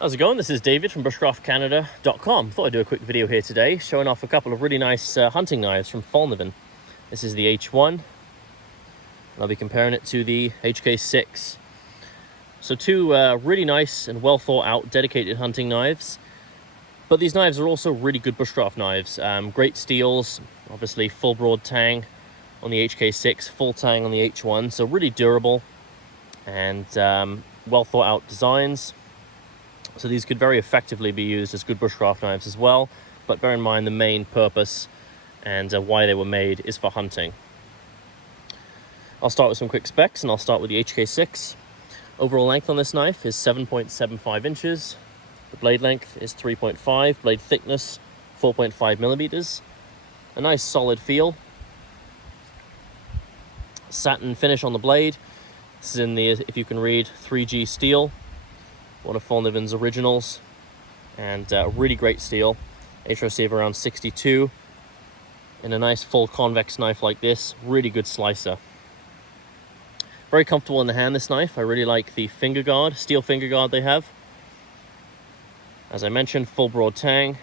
How's it going? This is David from bushcraftcanada.com. Thought I'd do a quick video here today showing off a couple of really nice hunting knives from Fallkniven. This is the H1, and I'll be comparing it to the HK6. So two really nice and well thought out dedicated hunting knives. But these knives are also really good bushcraft knives. Great steels, obviously full broad tang on the HK6, full tang on the H1. So really durable and well thought out designs. So these could very effectively be used as good bushcraft knives as well, but bear in mind the main purpose and why they were made is for hunting. I'll start with some quick specs, and I'll start with the HK6. Overall length on this knife is 7.75 inches. The blade length is 3.5, blade thickness 4.5 millimeters. A nice solid feel. Satin finish on the blade. This is in the, if you can read, 3G steel. One of Fallkniven's originals, and really great steel. HRC of around 62. In a nice full convex knife like this, really good slicer. Very comfortable in the hand, this knife. I really like the finger guard, steel finger guard they have. As I mentioned, full broad tang.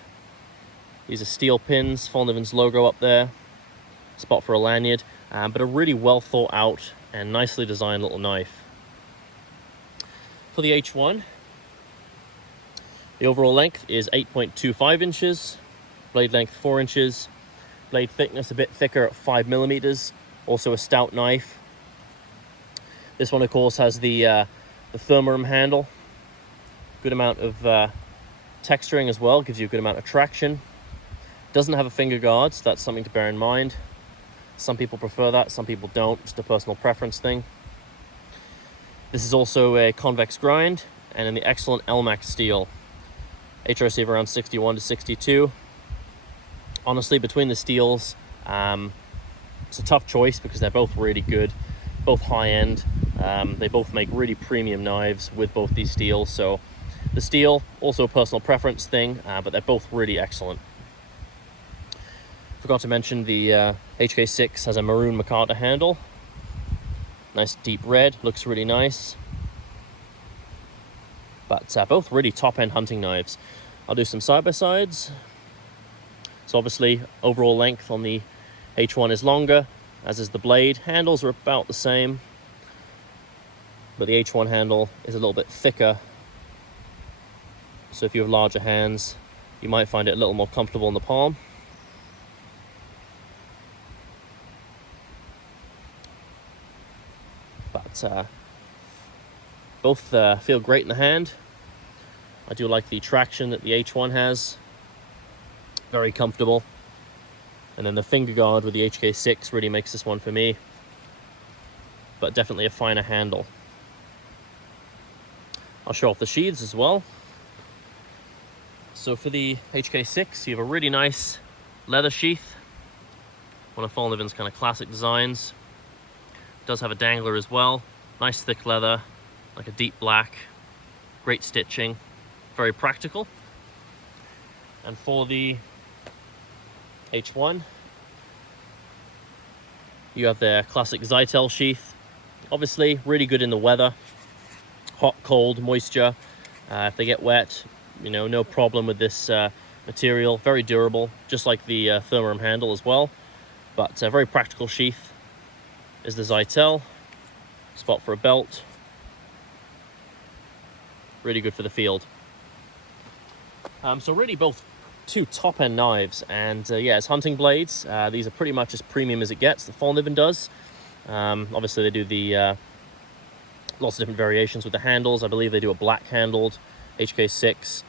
These are steel pins, Fallkniven's logo up there. Spot for a lanyard, but a really well thought out and nicely designed little knife. For the H1, the overall length is 8.25 inches, blade length 4 inches, blade thickness a bit thicker at 5 millimeters, also a stout knife. This one, of course, has the thermorum handle. Good amount of texturing as well, gives you a good amount of traction. Doesn't have a finger guard, so that's something to bear in mind. Some people prefer that, some people don't, just a personal preference thing. This is also a convex grind, and in the excellent Elmax steel. HRC of around 61 to 62. Honestly, between the steels, it's a tough choice because they're both really good, both high-end. They both make really premium knives with both these steels. So the steel, also a personal preference thing, but they're both really excellent. Forgot to mention the HK6 has a maroon micarta handle. Nice deep red, looks really nice. But both really top-end hunting knives. I'll do some side-by-sides. So obviously, overall length on the H1 is longer, as is the blade. Handles are about the same, but the H1 handle is a little bit thicker. So if you have larger hands, you might find it a little more comfortable in the palm. But both feel great in the hand. I do like the traction that the H1 has. Very comfortable. And then the finger guard with the HK6 really makes this one for me. But definitely a finer handle. I'll show off the sheaths as well. So for the HK6, you have a really nice leather sheath. One of Fallkniven's kind of classic designs. It does have a dangler as well. Nice thick leather, like a deep black. Great stitching. Very practical. And for the H1, you have their classic Zytel sheath. Obviously, really good in the weather. Hot, cold, moisture. If they get wet, you know, no problem with this material. Very durable, just like the thermorum handle as well. But a very practical sheath is the Zytel. Spot for a belt. Really good for the field. So really both two top-end knives, and yeah, as hunting blades, these are pretty much as premium as it gets. The Fallkniven does. Obviously, they do the lots of different variations with the handles. I believe they do a black-handled HK6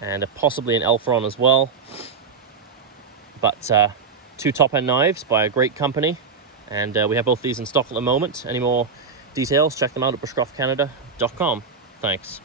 and possibly an Elfron as well. But two top-end knives by a great company, and we have both these in stock at the moment. Any more details, check them out at bushcraftcanada.com. Thanks.